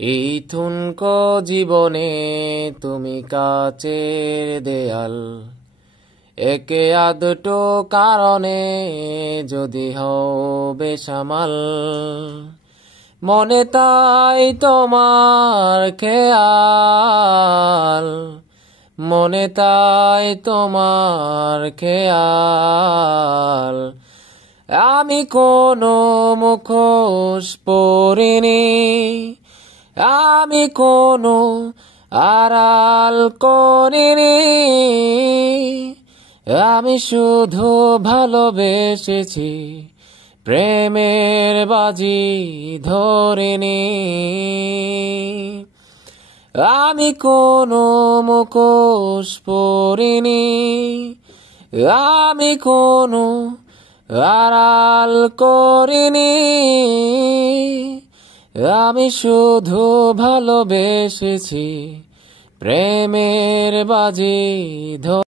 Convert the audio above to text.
এই ঠুনকো জীবনে তুমি কাচের দেয়াল, একে আধটো কারণে যদি হও বেসামাল, মনে তাই তোমার খেয়াল, মনে তাই তোমার খেয়াল। আমি কোনো মুখোশ পরিনি, আমি কোনো আড়াল করিনি, আমি শুধু ভালোবেসেছি, প্রেমের বাজি ধরিনি। আমি কোনো মুখোশ পরিনি, আমি কোনো আড়াল করিনি, আমি শুধু ভালোবেসেছি, প্রেমের বাজি ধরিনি।